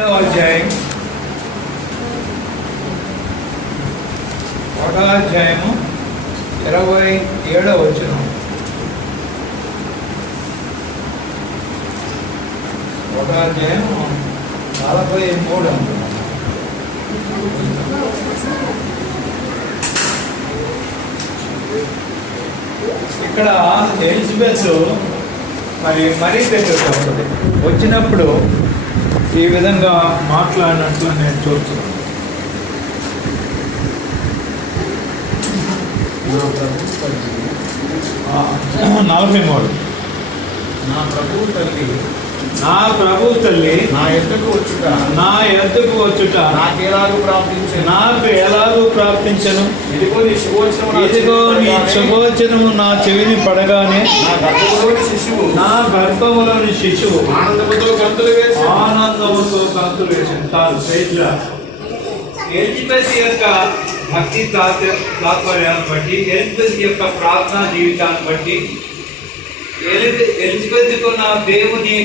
అధ్యాయం 27వ వచనం. 43 ఇక్కడ ఎలిజబెత్ మరీ దగ్గరకు వస్తుంది. వచ్చినప్పుడు ఈ విధంగా మాట్లాడినట్లు నేను చూస్తున్నాను. నా ప్రభు తల్లి నా ఎద్దకు వచ్చుట నాకు ఎలాగూ ప్రాప్తించను. ఇదిగో నీ శుభవచనము నా చెవిని పడగానే నా గర్భములోని శిశువు ఆనందముతో గంతులు వేసింది. ఎలిజబెత్ యొక్క భక్తి తాత్పర్యాన్ని బట్టి, ఎలిజబెత్ యొక్క ప్రార్థనా జీవితాన్ని బట్టి, ఎలిజబెత్ కున్న దేవుని